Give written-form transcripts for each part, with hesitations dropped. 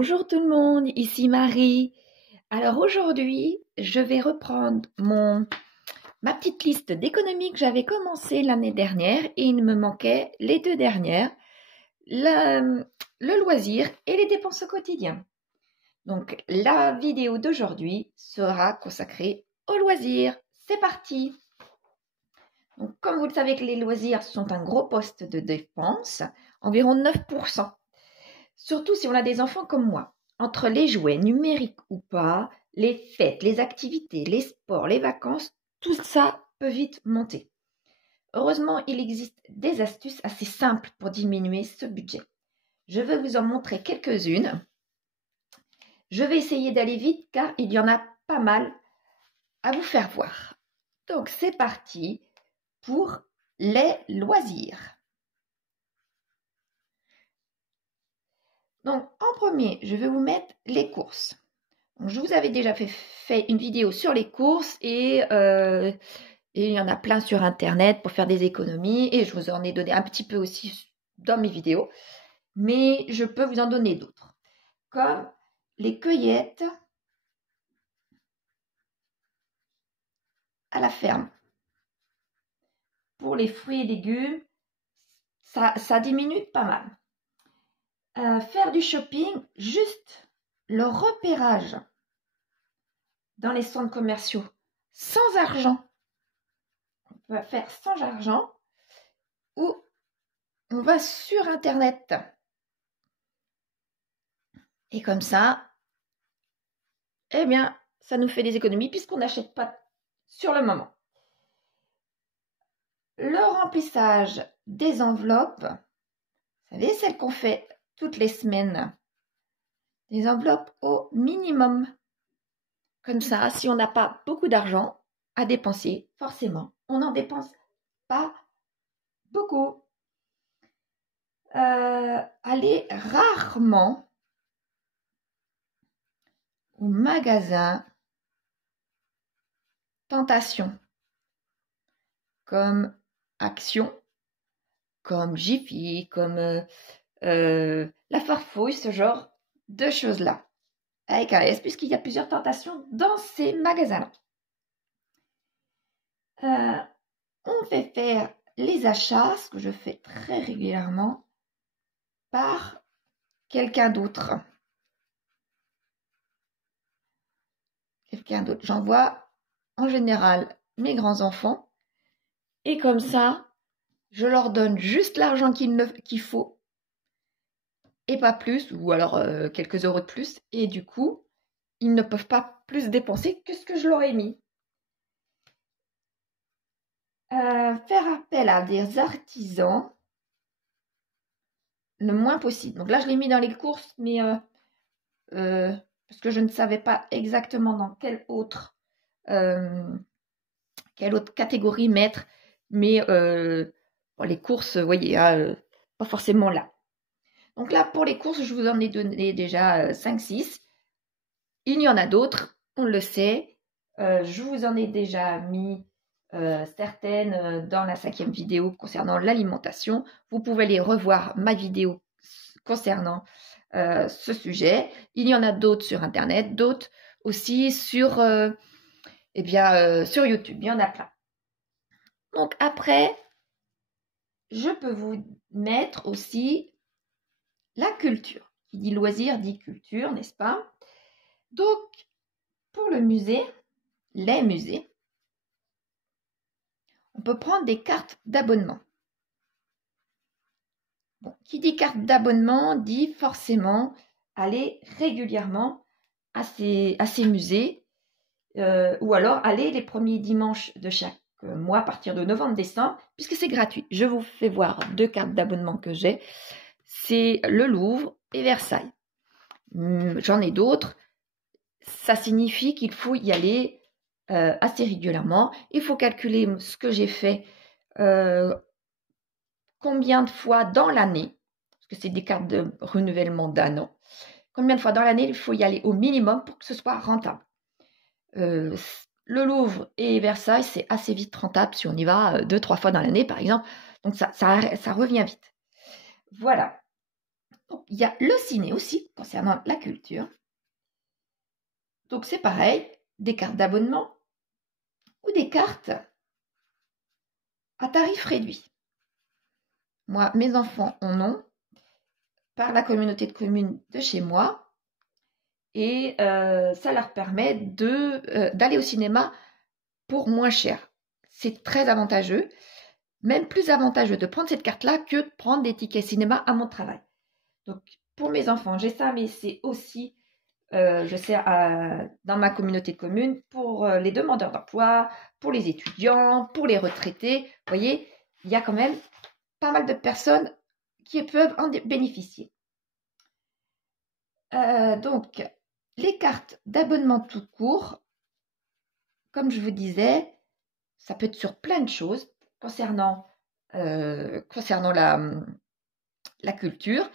Bonjour tout le monde, ici Marie. Alors aujourd'hui, je vais reprendre ma petite liste d'économies que j'avais commencé l'année dernière et il me manquait les deux dernières, le loisir et les dépenses au quotidien. Donc la vidéo d'aujourd'hui sera consacrée au loisir. C'est parti! Donc, comme vous le savez que les loisirs sont un gros poste de dépenses, environ 9%. Surtout si on a des enfants comme moi. Entre les jouets, numériques ou pas, les fêtes, les activités, les sports, les vacances, tout ça peut vite monter. Heureusement, il existe des astuces assez simples pour diminuer ce budget. Je vais vous en montrer quelques-unes. Je vais essayer d'aller vite car il y en a pas mal à vous faire voir. Donc, c'est parti pour les loisirs. Donc, en premier, je vais vous mettre les courses. Donc, je vous avais déjà fait une vidéo sur les courses et il y en a plein sur Internet pour faire des économies et je vous en ai donné un petit peu aussi dans mes vidéos. Mais je peux vous en donner d'autres, comme les cueillettes à la ferme. Pour les fruits et légumes, ça diminue pas mal. Faire du shopping, juste le repérage dans les centres commerciaux sans argent. On peut faire sans argent ou on va sur Internet. Et comme ça, eh bien, ça nous fait des économies puisqu'on n'achète pas sur le moment. Le remplissage des enveloppes, vous savez, celles qu'on fait toutes les semaines. Des enveloppes au minimum. Comme ça, si on n'a pas beaucoup d'argent à dépenser, forcément, on n'en dépense pas beaucoup. Aller rarement au magasin Tentation, comme Action, comme Jiffy, comme la Farfouille, ce genre de choses-là, avec un S, puisqu'il y a plusieurs tentations dans ces magasins-là. On fait faire les achats, ce que je fais très régulièrement, par quelqu'un d'autre. J'envoie en général mes grands-enfants et comme ça, je leur donne juste l'argent qu'il faut et pas plus, ou alors quelques euros de plus. Et du coup, ils ne peuvent pas plus dépenser que ce que je leur ai mis. Faire appel à des artisans le moins possible. Donc là, je l'ai mis dans les courses, mais parce que je ne savais pas exactement dans quelle autre catégorie mettre, mais pour les courses, vous voyez, pas forcément là. Donc là, pour les courses, je vous en ai donné déjà 5-6. Il y en a d'autres, on le sait. Je vous en ai déjà mis certaines dans la 5e vidéo concernant l'alimentation. Vous pouvez aller revoir ma vidéo concernant ce sujet. Il y en a d'autres sur Internet, d'autres aussi sur YouTube. Il y en a plein. Donc après, je peux vous mettre aussi la culture. Qui dit loisir dit culture, n'est-ce pas? Donc, pour le musée, les musées, on peut prendre des cartes d'abonnement. Bon, qui dit carte d'abonnement dit forcément aller régulièrement à ces musées ou alors aller les premiers dimanches de chaque mois à partir de novembre-décembre puisque c'est gratuit. Je vous fais voir 2 cartes d'abonnement que j'ai. C'est le Louvre et Versailles. J'en ai d'autres. Ça signifie qu'il faut y aller assez régulièrement. Il faut calculer ce que j'ai fait combien de fois dans l'année, parce que c'est des cartes de renouvellement d'un an, combien de fois dans l'année il faut y aller au minimum pour que ce soit rentable. Le Louvre et Versailles, c'est assez vite rentable si on y va 2-3 fois dans l'année, par exemple. Donc ça revient vite. Voilà. Donc, il y a le ciné aussi, concernant la culture. Donc, c'est pareil, des cartes d'abonnement ou des cartes à tarif réduit. Moi, mes enfants en ont par la communauté de communes de chez moi et ça leur permet d'aller au cinéma pour moins cher. C'est très avantageux, même plus avantageux de prendre cette carte-là que de prendre des tickets cinéma à mon travail. Donc, pour mes enfants, j'ai ça, mais c'est aussi, je sais, dans ma communauté de communes, pour les demandeurs d'emploi, pour les étudiants, pour les retraités. Vous voyez, il y a quand même pas mal de personnes qui peuvent en bénéficier. Donc, les cartes d'abonnement tout court, comme je vous disais, ça peut être sur plein de choses concernant la culture,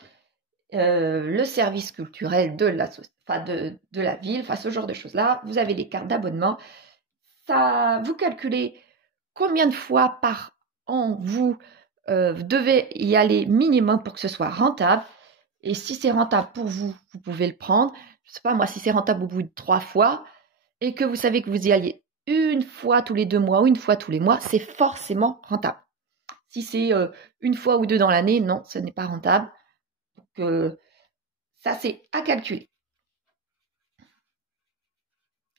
le service culturel de la ville, enfin ce genre de choses-là. Vous avez des cartes d'abonnement. Ça, vous calculez combien de fois par an vous devez y aller minimum pour que ce soit rentable. Et si c'est rentable pour vous, vous pouvez le prendre. Je ne sais pas moi, si c'est rentable au bout de 3 fois et que vous savez que vous y alliez une fois tous les 2 mois ou une fois tous les mois, c'est forcément rentable. Si c'est une fois ou deux dans l'année, non, ce n'est pas rentable. Donc, ça, c'est à calculer.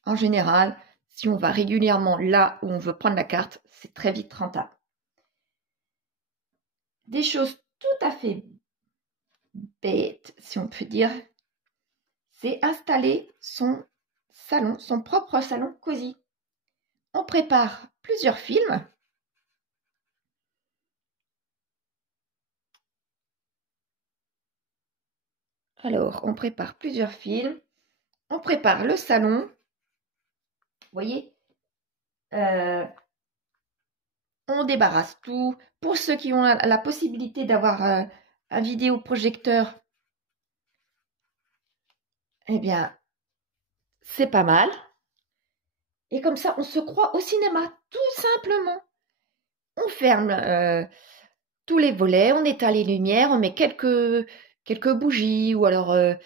En général, si on va régulièrement là où on veut prendre la carte, c'est très vite rentable. Des choses tout à fait bêtes, si on peut dire, c'est installer son salon, son propre salon cosy. On prépare plusieurs films. Alors, on prépare plusieurs films. On prépare le salon. Vous voyez, on débarrasse tout. Pour ceux qui ont la possibilité d'avoir un vidéoprojecteur, eh bien, c'est pas mal. Et comme ça, on se croit au cinéma, tout simplement. On ferme tous les volets, on éteint les lumières, on met quelques bougies ou alors de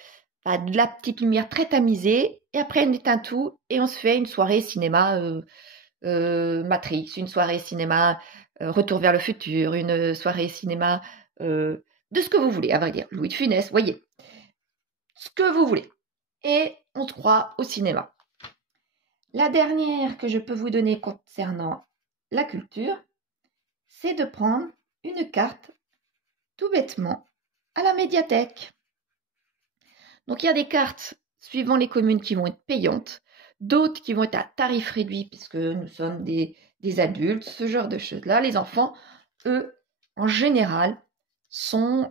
la petite lumière très tamisée. Et après, on éteint tout et on se fait une soirée cinéma Matrix, une soirée cinéma Retour vers le futur, une soirée cinéma de ce que vous voulez, à vrai dire. Louis de Funès, voyez. Ce que vous voulez. Et on se croit au cinéma. La dernière que je peux vous donner concernant la culture, c'est de prendre une carte tout bêtement à la médiathèque. Donc il y a des cartes suivant les communes qui vont être payantes, d'autres qui vont être à tarif réduit puisque nous sommes des adultes, ce genre de choses-là. Les enfants, eux, en général, sont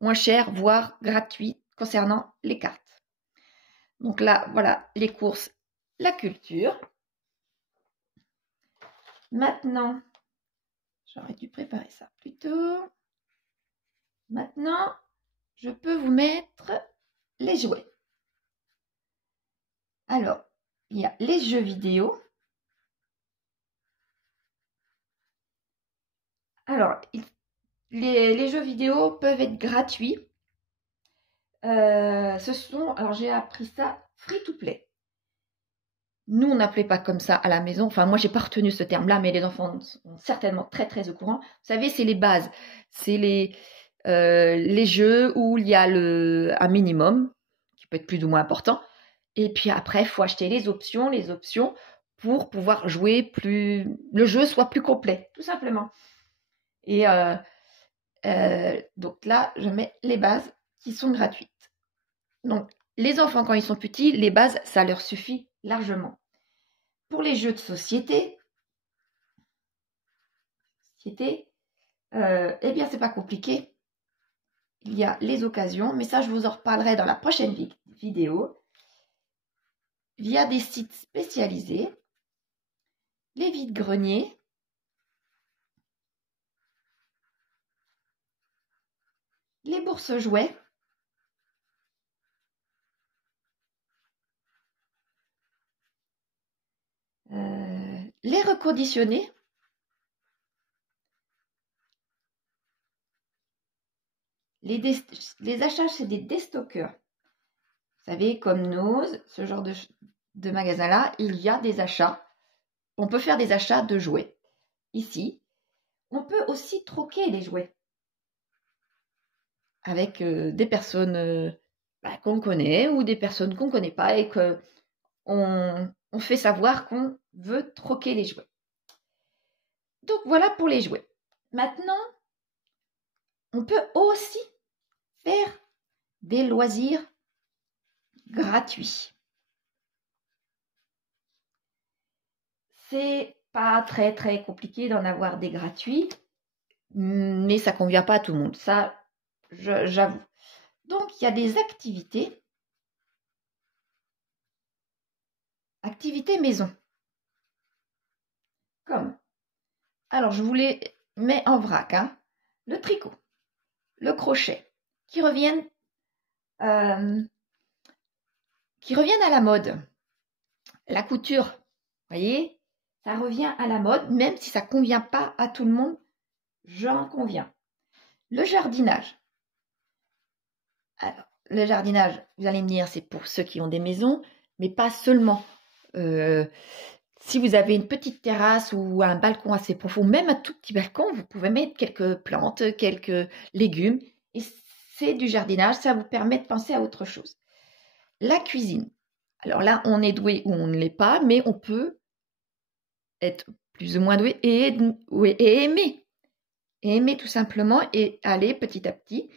moins chers, voire gratuits concernant les cartes. Donc là, voilà, les courses, la culture. Maintenant, j'aurais dû préparer ça plus tôt. Maintenant, je peux vous mettre les jouets. Alors, il y a les jeux vidéo. Alors, les jeux vidéo peuvent être gratuits. Alors j'ai appris ça free to play. Nous, on n'appelait pas comme ça à la maison. Enfin, moi, j'ai pas retenu ce terme-là, mais les enfants sont certainement très, très au courant. Vous savez, c'est les bases. C'est les jeux où il y a un minimum, qui peut être plus ou moins important. Et puis après, il faut acheter les options pour pouvoir jouer le jeu soit plus complet, tout simplement. Et donc là, je mets les bases qui sont gratuites. Donc, les enfants, quand ils sont petits, les bases, ça leur suffit largement. Pour les jeux de société, eh bien, c'est pas compliqué. Il y a les occasions, mais ça, je vous en reparlerai dans la prochaine vidéo. Via des sites spécialisés, les vides-greniers, les bourses jouets, les reconditionnés, Les achats chez des déstockeurs. Vous savez, comme Nose, ce genre de magasin-là, il y a des achats. On peut faire des achats de jouets. Ici, on peut aussi troquer les jouets avec des personnes qu'on connaît ou des personnes qu'on ne connaît pas et qu'on fait savoir qu'on veut troquer les jouets. Donc voilà pour les jouets. Maintenant, on peut aussi faire des loisirs gratuits. C'est pas très très compliqué d'en avoir des gratuits, mais ça convient pas à tout le monde, ça j'avoue. Donc il y a des activités maison. Comme, alors je vous les mets en vrac, hein, le tricot, le crochet, qui reviennent à la mode. La couture, vous voyez, ça revient à la mode, même si ça ne convient pas à tout le monde, j'en conviens. Le jardinage. Alors, le jardinage, vous allez me dire, c'est pour ceux qui ont des maisons, mais pas seulement. Si vous avez une petite terrasse ou un balcon assez profond, même un tout petit balcon, vous pouvez mettre quelques plantes, quelques légumes. Et c'est du jardinage, ça vous permet de penser à autre chose. La cuisine. Alors là, on est doué ou on ne l'est pas, mais on peut être plus ou moins doué et aimer. Et aimer tout simplement et aller petit à petit.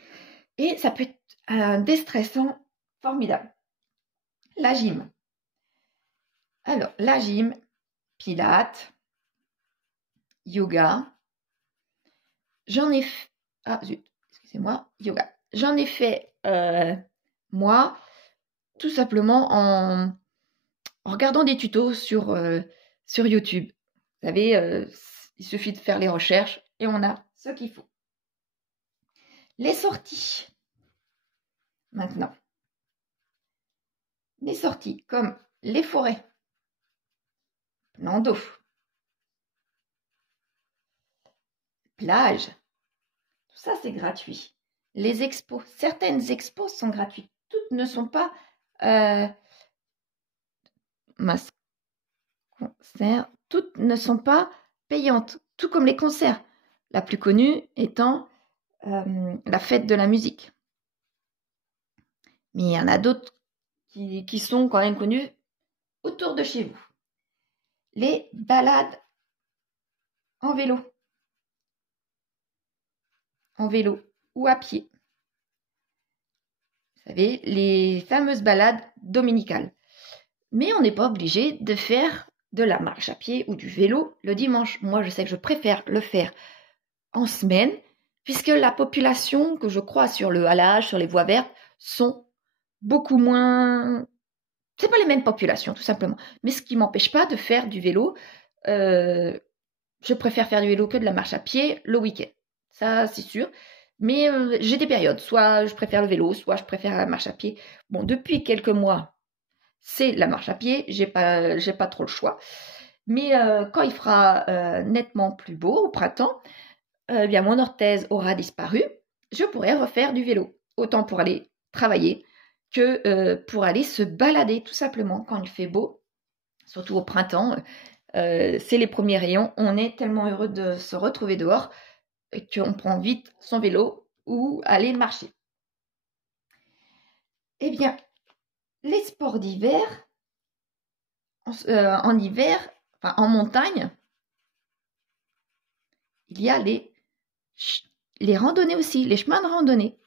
Et ça peut être un déstressant formidable. La gym. Alors, la gym, pilates, yoga. J'en ai fait... Ah, zut, excusez-moi, yoga. J'en ai fait, moi, tout simplement en regardant des tutos sur YouTube. Vous savez, il suffit de faire les recherches et on a ce qu'il faut. Les sorties. Maintenant. Les sorties comme les forêts, plan d'eau, plage, tout ça c'est gratuit. Les expos, certaines expos sont gratuites. Toutes ne sont pas toutes ne sont pas payantes, tout comme les concerts. La plus connue étant la fête de la musique. Mais il y en a d'autres qui sont quand même connues autour de chez vous. Les balades en vélo ou à pied. Vous savez, les fameuses balades dominicales. Mais on n'est pas obligé de faire de la marche à pied ou du vélo le dimanche. Moi, je sais que je préfère le faire en semaine, puisque la population que je crois sur le halage, sur les voies vertes, sont beaucoup moins... C'est pas les mêmes populations, tout simplement. Mais ce qui m'empêche pas de faire du vélo. Je préfère faire du vélo que de la marche à pied le week-end. Ça, c'est sûr. Mais j'ai des périodes. Soit je préfère le vélo, soit je préfère la marche à pied. Bon, depuis quelques mois, c'est la marche à pied. J'ai pas trop le choix. Mais quand il fera nettement plus beau au printemps, bien mon orthèse aura disparu. Je pourrais refaire du vélo. Autant pour aller travailler que pour aller se balader tout simplement quand il fait beau. Surtout au printemps. C'est les premiers rayons. On est tellement heureux de se retrouver dehors qu'on prend vite son vélo ou aller marcher. Eh bien, les sports d'hiver, en hiver, enfin en montagne, il y a les randonnées aussi, les chemins de randonnée.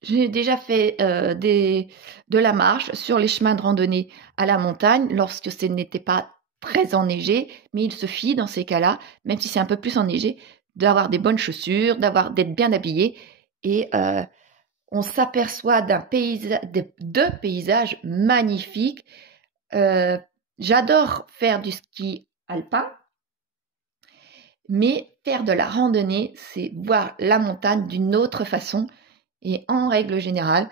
J'ai déjà fait de la marche sur les chemins de randonnée à la montagne lorsque ce n'était pas très enneigé, mais il suffit dans ces cas-là, même si c'est un peu plus enneigé, d'avoir des bonnes chaussures, d'être bien habillé et on s'aperçoit de deux paysages magnifiques. J'adore faire du ski alpin, mais faire de la randonnée, c'est voir la montagne d'une autre façon. Et en règle générale,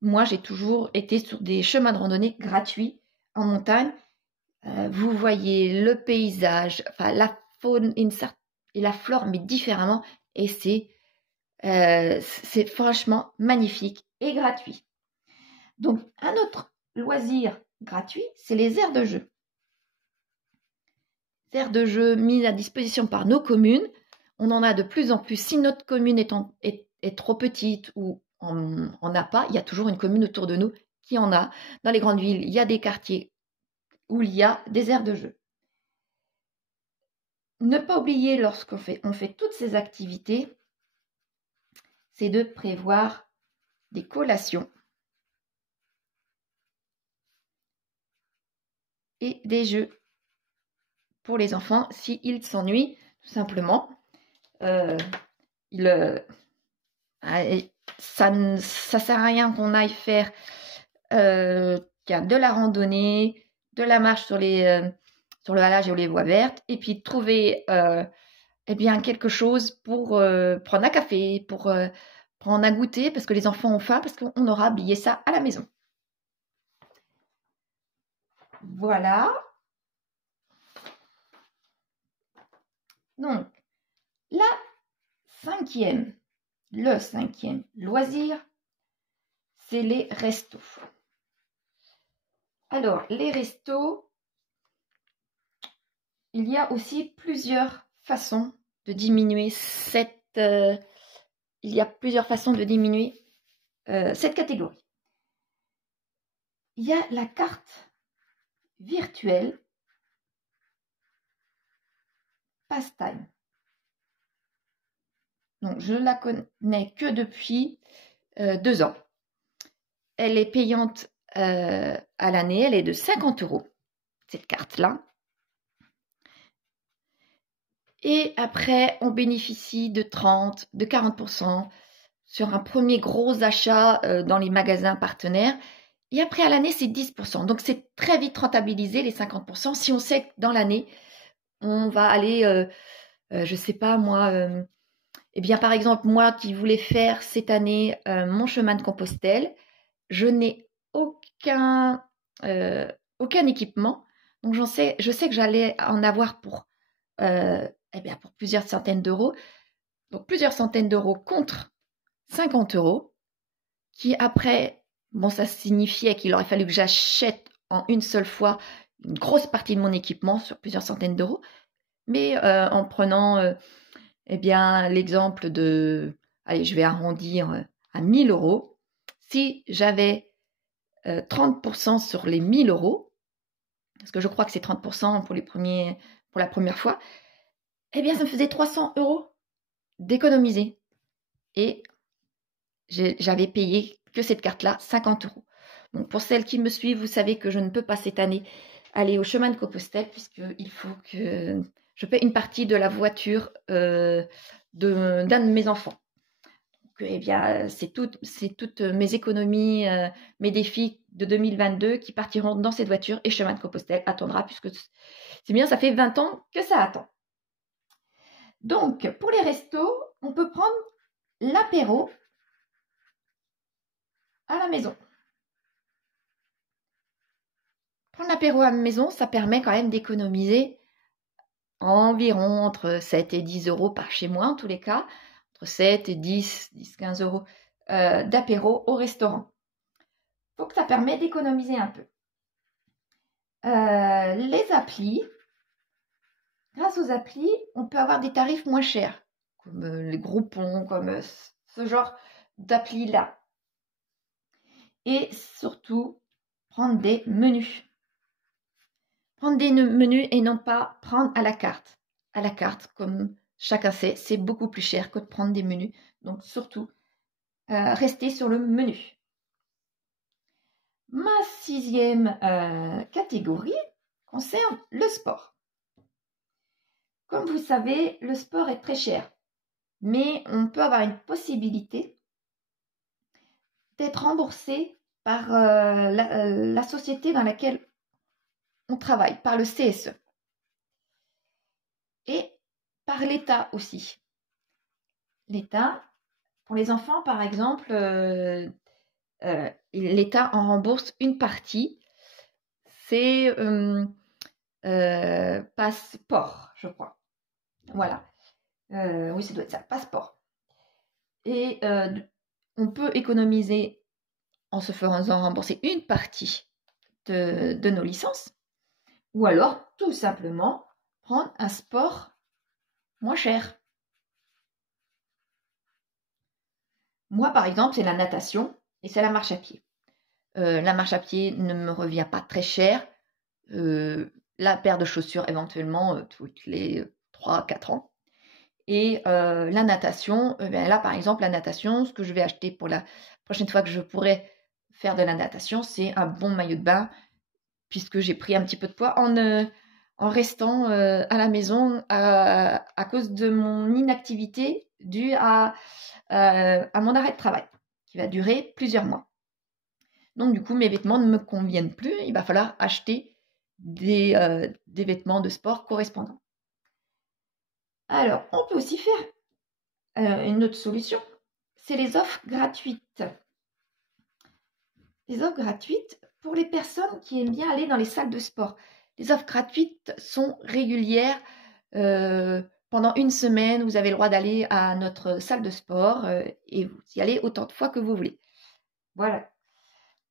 moi j'ai toujours été sur des chemins de randonnée gratuits en montagne. Vous voyez le paysage, enfin la faune et la flore, mais différemment. Et c'est C'est franchement magnifique et gratuit. Donc, un autre loisir gratuit, c'est les aires de jeu. Les aires de jeu mises à disposition par nos communes. On en a de plus en plus. Si notre commune est trop petite ou on n'a pas, il y a toujours une commune autour de nous qui en a. Dans les grandes villes, il y a des quartiers où il y a des aires de jeu. Ne pas oublier lorsqu'on fait toutes ces activités, c'est de prévoir des collations et des jeux pour les enfants s'ils s'ennuient, tout simplement. Ça ne sert à rien qu'on aille faire de la randonnée, de la marche sur le halage et les voies vertes, et puis trouver quelque chose pour prendre un café, pour prendre un goûter, parce que les enfants ont faim, parce qu'on aura oublié ça à la maison. Voilà. Donc, le cinquième loisir, c'est les restos. Alors, les restos, il y a aussi plusieurs façons de diminuer cette catégorie. Il y a la carte virtuelle Pastime. Donc, je la connais que depuis 2 ans. Elle est payante à l'année, elle est de 50 €, cette carte-là. Et après, on bénéficie de 30, de 40% sur un premier gros achat dans les magasins partenaires. Et après, à l'année, c'est 10%. Donc, c'est très vite rentabilisé, les 50%. Si on sait que dans l'année, on va aller, je sais pas moi, par exemple, moi qui voulais faire cette année mon chemin de Compostelle, je n'ai aucun équipement. Donc, je sais que j'allais en avoir pour plusieurs centaines d'euros. Donc, plusieurs centaines d'euros contre 50 €, qui après, ça signifiait qu'il aurait fallu que j'achète en une seule fois une grosse partie de mon équipement sur plusieurs centaines d'euros. Mais en prenant l'exemple de, allez, je vais arrondir à 1 000 €, si j'avais 30% sur les 1 000 €, parce que je crois que c'est 30% pour la première fois, ça me faisait 300 € d'économiser. Et j'avais payé que cette carte-là 50 €. Donc pour celles qui me suivent, vous savez que je ne peux pas cette année aller au chemin de Compostelle, puisqu'il faut que je paie une partie de la voiture d'un de mes enfants. Donc, c'est toutes mes économies, mes défis de 2022 qui partiront dans cette voiture, et chemin de Compostelle attendra, puisque c'est bien, ça fait 20 ans que ça attend. Donc, pour les restos, on peut prendre l'apéro à la maison. Prendre l'apéro à la maison, ça permet quand même d'économiser environ entre 7 et 10 € par chez moi, en tous les cas, entre 7 et 10, 15 € d'apéro au restaurant. Donc, ça permet d'économiser un peu. Les applis, grâce aux applis, on peut avoir des tarifs moins chers, comme les Groupon, comme ce genre d'appli-là. Et surtout, prendre des menus. Prendre des menus et non pas prendre à la carte. À la carte, comme chacun sait, c'est beaucoup plus cher que de prendre des menus. Donc surtout, restez sur le menu. Ma 6e catégorie concerne le sport. Comme vous savez, le sport est très cher, mais on peut avoir une possibilité d'être remboursé par la société dans laquelle on travaille, par le CSE. Et par l'État aussi. L'État, pour les enfants par exemple, l'État en rembourse une partie. C'est passeport, je crois. Voilà. Oui, ça doit être ça, passeport. Et on peut économiser en se faisant rembourser une partie de nos licences, ou alors tout simplement prendre un sport moins cher. Moi, par exemple, c'est la natation et c'est la marche à pied. La marche à pied ne me revient pas très cher. La paire de chaussures éventuellement toutes les 3-4 ans. Et la natation, là par exemple, la natation, ce que je vais acheter pour la prochaine fois que je pourrai faire de la natation, c'est un bon maillot de bain, puisque j'ai pris un petit peu de poids en restant à la maison à cause de mon inactivité due à mon arrêt de travail, qui va durer plusieurs mois. Donc du coup, mes vêtements ne me conviennent plus, il va falloir acheter des vêtements de sport correspondants. Alors, on peut aussi faire une autre solution, c'est les offres gratuites. Les offres gratuites pour les personnes qui aiment bien aller dans les salles de sport. Les offres gratuites sont régulières. Pendant une semaine, vous avez le droit d'aller à notre salle de sport et vous y allez autant de fois que vous voulez. Voilà.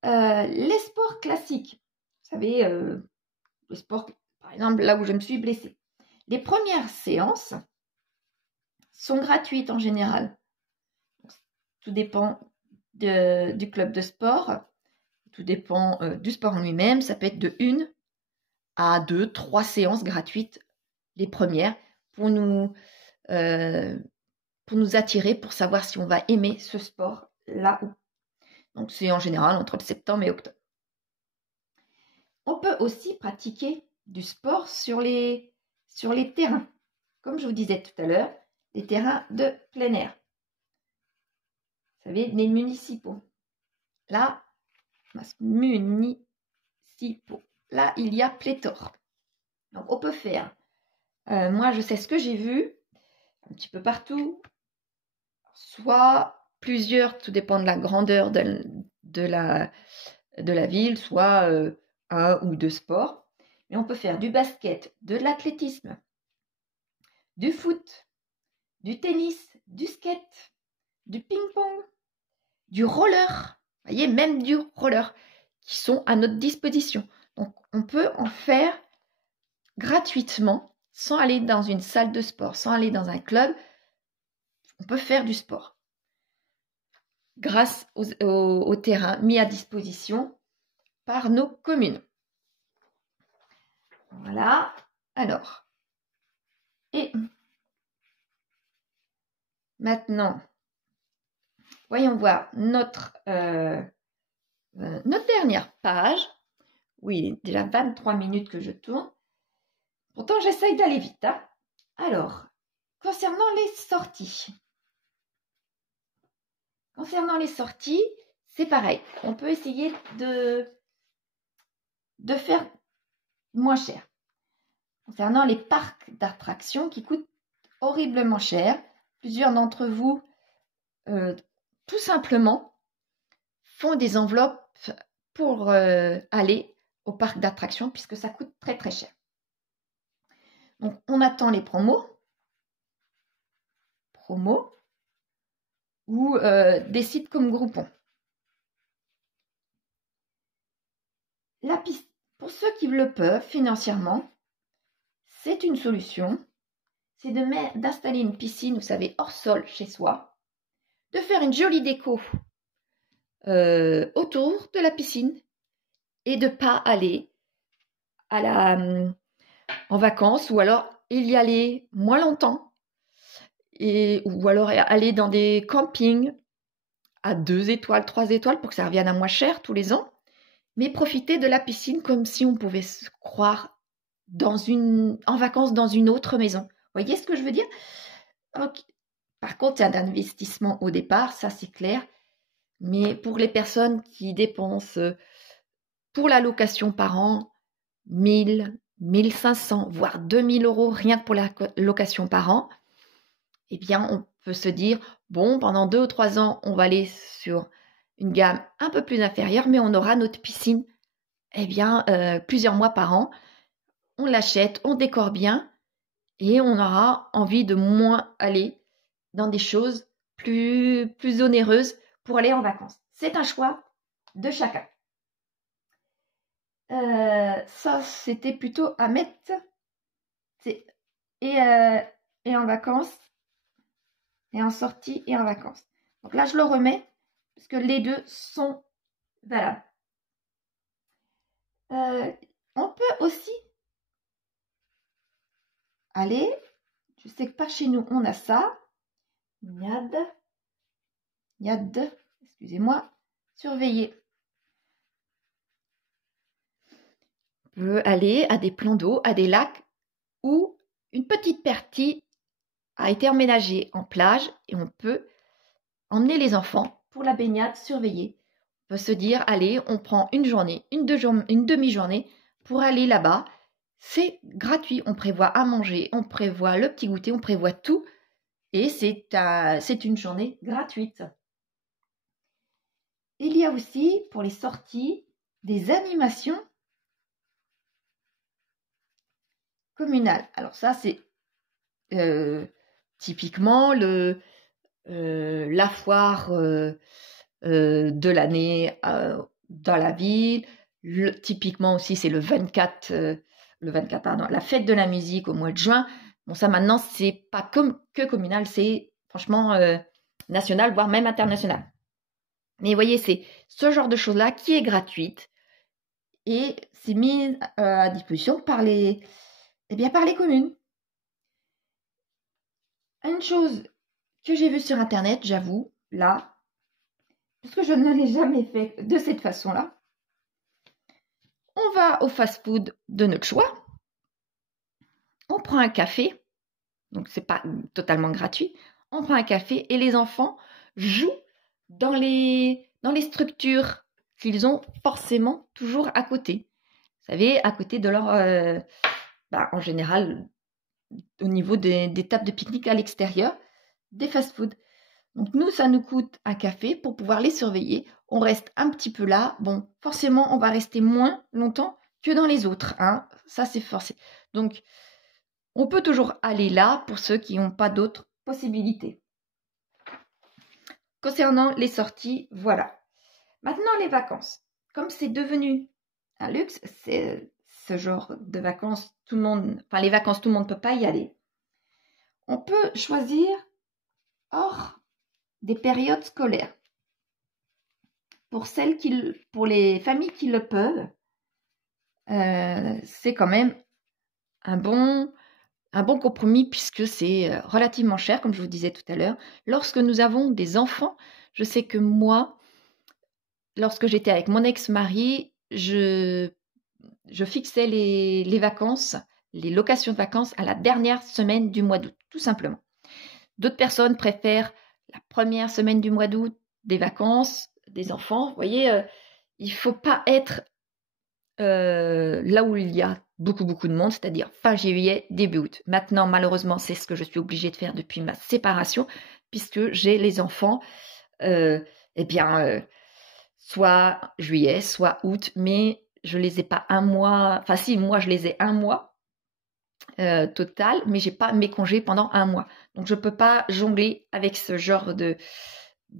Les sports classiques. Vous savez, le sport, par exemple, là où je me suis blessée. Les premières séances sont gratuites en général. Tout dépend du club de sport. Tout dépend du sport en lui-même. Ça peut être de 1 à 2, 3 séances gratuites, les premières, pour nous attirer, pour savoir si on va aimer ce sport là où. Donc c'est en général entre septembre et octobre. On peut aussi pratiquer du sport sur les terrains. Comme je vous disais tout à l'heure, les terrains de plein air. Vous savez, les municipaux. Là, là, il y a pléthore. Donc, on peut faire. Moi, je sais ce que j'ai vu, un petit peu partout. Soit plusieurs, tout dépend de la grandeur de la ville, soit 1 ou 2 sports. Mais on peut faire du basket, de l'athlétisme, du foot, du tennis, du skate, du ping-pong, du roller. Vous voyez, même du roller qui sont à notre disposition. Donc, on peut en faire gratuitement sans aller dans une salle de sport, sans aller dans un club. On peut faire du sport grâce au terrain mis à disposition par nos communes. Voilà. Alors, et maintenant, voyons voir notre dernière page. Oui, il est déjà 23 minutes que je tourne. Pourtant, j'essaye d'aller vite. Hein. Alors, concernant les sorties. C'est pareil. On peut essayer de faire moins cher. Concernant les parcs d'attractions qui coûtent horriblement cher, plusieurs d'entre vous, tout simplement, font des enveloppes pour aller au parc d'attractions puisque ça coûte très très cher. Donc, on attend les promos ou des sites comme Groupon. La piste, pour ceux qui le peuvent financièrement, c'est une solution. C'est d'installer une piscine, vous savez, hors sol chez soi, de faire une jolie déco autour de la piscine et de ne pas aller en vacances ou alors y aller moins longtemps ou alors aller dans des campings à 2 étoiles, 3 étoiles pour que ça revienne à moins cher tous les ans, mais profiter de la piscine comme si on pouvait se croire en vacances dans une autre maison. Vous voyez ce que je veux dire? Okay. Par contre, c'est un investissement au départ, ça c'est clair, mais pour les personnes qui dépensent pour la location par an 1000, 1500, voire 2000 € rien que pour la location par an, eh bien, on peut se dire, bon, pendant 2 ou 3 ans, on va aller sur une gamme un peu plus inférieure, mais on aura notre piscine, eh bien, plusieurs mois par an. On l'achète, on décore bien et on aura envie de moins aller dans des choses plus onéreuse pour aller en vacances. C'est un choix de chacun. Ça, c'était plutôt à mettre et en vacances, et en sortie et en vacances. Donc là, je le remets parce que les deux sont valables. On peut aussi aller, je sais que par chez nous, on a ça. Yad, excusez-moi, surveiller. On peut aller à des plans d'eau, à des lacs où une petite partie a été emménagée en plage et on peut emmener les enfants pour la baignade surveillée. On peut se dire, allez, on prend une journée, une demi-journée pour aller là-bas. C'est gratuit, on prévoit à manger, on prévoit le petit goûter, on prévoit tout et c'est une journée gratuite. Il y a aussi pour les sorties des animations communales. Alors ça, c'est typiquement la foire de l'année dans la ville. Typiquement aussi, c'est le 24, pardon, la fête de la musique au mois de juin. Bon, ça maintenant, c'est pas que communal, c'est franchement national, voire même international. Mais vous voyez, c'est ce genre de choses-là qui est gratuite et c'est mis à disposition par les communes. Une chose que j'ai vue sur Internet, j'avoue, là, parce que je ne l'ai jamais fait de cette façon-là, on va au fast-food de notre choix, on prend un café, donc c'est pas totalement gratuit, on prend un café et les enfants jouent dans les structures qu'ils ont forcément toujours à côté. Vous savez, à côté de leur... en général, au niveau des tables de pique-nique à l'extérieur, des fast-food. Donc nous, ça nous coûte un café pour pouvoir les surveiller. On reste un petit peu là. Bon, forcément, on va rester moins longtemps que dans les autres. Hein. Ça, c'est forcé. Donc, on peut toujours aller là pour ceux qui n'ont pas d'autres possibilités. Concernant les sorties, voilà. Maintenant, les vacances. Comme c'est devenu un luxe, c'est ce genre de vacances, les vacances, tout le monde ne peut pas y aller. On peut choisir hors des périodes scolaires. Pour les familles qui le peuvent, c'est quand même un bon compromis puisque c'est relativement cher, comme je vous disais tout à l'heure. Lorsque nous avons des enfants, je sais que moi, lorsque j'étais avec mon ex-mari, je fixais les vacances, les locations de vacances à la dernière semaine du mois d'août, tout simplement. D'autres personnes préfèrent la première semaine du mois d'août des vacances des enfants. Vous voyez, il ne faut pas être là où il y a beaucoup de monde, c'est-à-dire fin juillet, début août. Maintenant, malheureusement, c'est ce que je suis obligée de faire depuis ma séparation, puisque j'ai les enfants, soit juillet, soit août, mais je les ai pas un mois, enfin si, moi je les ai un mois total, mais j'ai pas mes congés pendant un mois. Donc je peux pas jongler avec ce genre de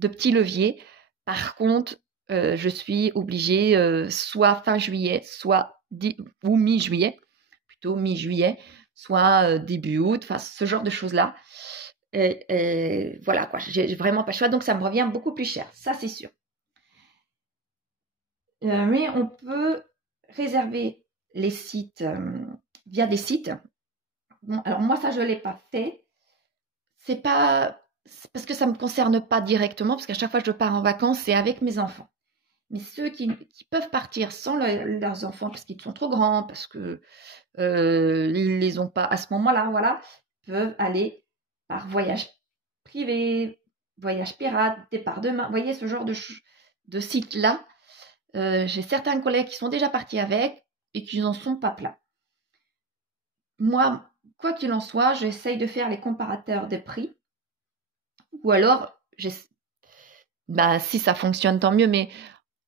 petits leviers. Par contre, je suis obligée soit fin juillet, soit ou mi-juillet, plutôt mi-juillet, soit début août, enfin ce genre de choses-là. Et voilà quoi, j'ai vraiment pas le choix, donc ça me revient beaucoup plus cher, ça c'est sûr. Mais on peut réserver les sites via des sites. Bon, alors moi ça je l'ai pas fait. C'est parce que ça me concerne pas directement, parce qu'à chaque fois que je pars en vacances, c'est avec mes enfants. Mais ceux qui peuvent partir sans leurs enfants parce qu'ils sont trop grands, parce que ils les ont pas à ce moment-là, voilà, peuvent aller par voyage privé, voyage pirate, départ demain. Vous voyez ce genre de site-là. J'ai certains collègues qui sont déjà partis avec et qui n'en sont pas pleins. Moi, quoi qu'il en soit, j'essaye de faire les comparateurs des prix. Ou alors, si ça fonctionne, tant mieux, mais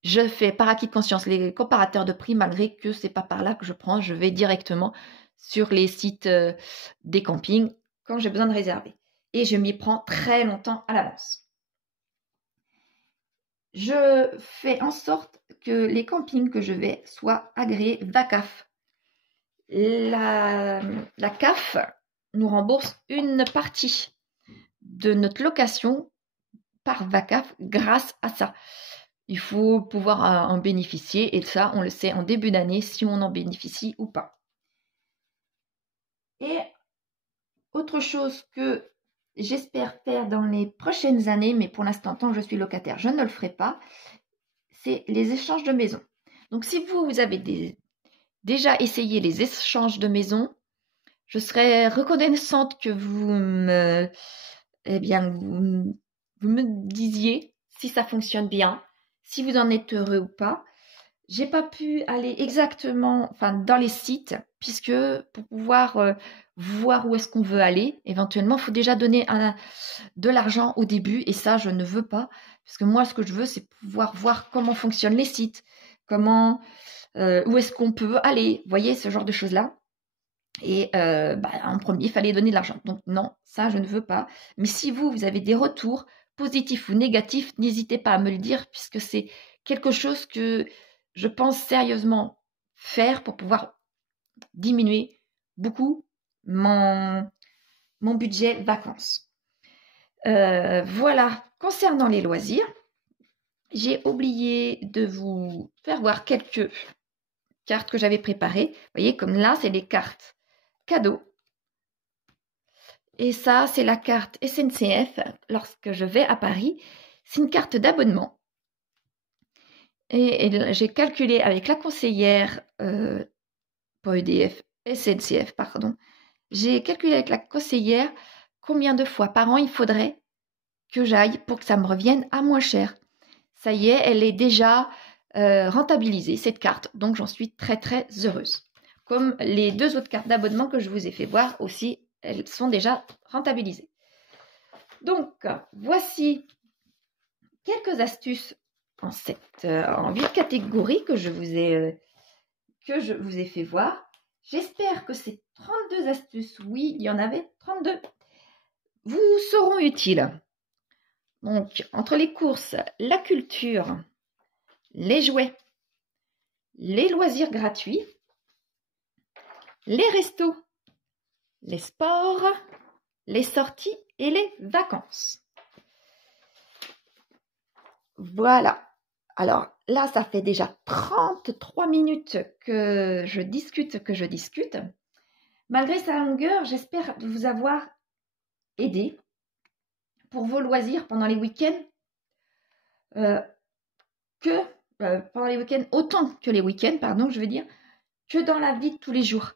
je fais par acquis de conscience les comparateurs de prix, malgré que c'est pas par là que je prends. Je vais directement sur les sites des campings quand j'ai besoin de réserver. et je m'y prends très longtemps à l'avance. Je fais en sorte que les campings que je vais soient agréés VACAF. La CAF nous rembourse une partie de notre location par VACAF grâce à ça. Il faut pouvoir en bénéficier et ça, on le sait en début d'année si on en bénéficie ou pas. Et autre chose que j'espère faire dans les prochaines années, mais pour l'instant, tant que je suis locataire, je ne le ferai pas, c'est les échanges de maisons. Donc, si vous avez déjà essayé les échanges de maisons, je serais reconnaissante que vous me disiez si ça fonctionne bien, si vous en êtes heureux ou pas. J'ai pas pu aller exactement dans les sites, puisque pour pouvoir voir où est-ce qu'on veut aller, éventuellement, il faut déjà donner de l'argent au début, et ça, je ne veux pas, parce que moi, ce que je veux, c'est pouvoir voir comment fonctionnent les sites, où est-ce qu'on peut aller, vous voyez, ce genre de choses-là. Et en premier, il fallait donner de l'argent. Donc non, ça, je ne veux pas. Mais si vous avez des retours positifs ou négatifs, n'hésitez pas à me le dire, puisque c'est quelque chose que je pense sérieusement faire pour pouvoir diminuer beaucoup mon budget vacances. Voilà, concernant les loisirs, j'ai oublié de vous faire voir quelques cartes que j'avais préparées. Vous voyez, comme là, c'est les cartes cadeaux. Et ça, c'est la carte SNCF lorsque je vais à Paris. C'est une carte d'abonnement. Et j'ai calculé avec la conseillère, pas EDF, SNCF, pardon. J'ai calculé avec la conseillère combien de fois par an il faudrait que j'aille pour que ça me revienne à moins cher. Ça y est, elle est déjà rentabilisée, cette carte. Donc, j'en suis très, très heureuse. Comme les 2 autres cartes d'abonnement que je vous ai fait voir aussi, elles sont déjà rentabilisées. Donc, voici quelques astuces en 8 catégories que je vous ai fait voir. J'espère que ces 32 astuces, oui, il y en avait 32, vous seront utiles. Donc, entre les courses, la culture, les jouets, les loisirs gratuits, les restos, les sports, les sorties et les vacances. Voilà. Alors là, ça fait déjà 33 minutes que je discute. Malgré sa longueur, j'espère vous avoir aidé pour vos loisirs pendant les week-ends. Pendant les week-ends, autant que les week-ends, je veux dire, que dans la vie de tous les jours.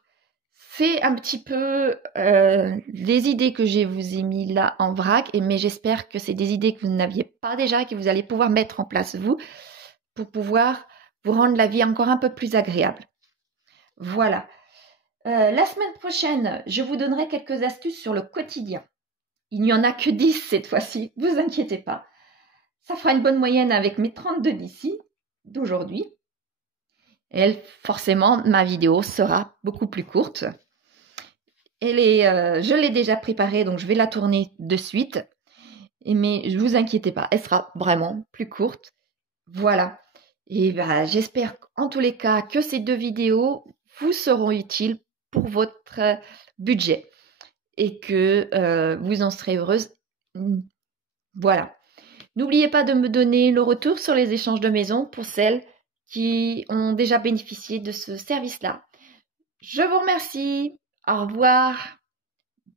C'est un petit peu les idées que je vous ai mis là en vrac, mais j'espère que c'est des idées que vous n'aviez pas déjà et que vous allez pouvoir mettre en place vous pour pouvoir vous rendre la vie encore un peu plus agréable. Voilà. La semaine prochaine, je vous donnerai quelques astuces sur le quotidien. Il n'y en a que 10 cette fois-ci, ne vous inquiétez pas. Ça fera une bonne moyenne avec mes 32 d'aujourd'hui. Et forcément, ma vidéo sera beaucoup plus courte. Je l'ai déjà préparée, donc je vais la tourner de suite. Mais ne vous inquiétez pas, elle sera vraiment plus courte. Voilà. Et j'espère en tous les cas que ces 2 vidéos vous seront utiles pour votre budget et que vous en serez heureuse. Voilà. N'oubliez pas de me donner le retour sur les échanges de maison pour celles qui ont déjà bénéficié de ce service-là. Je vous remercie. Au revoir.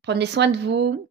Prenez soin de vous.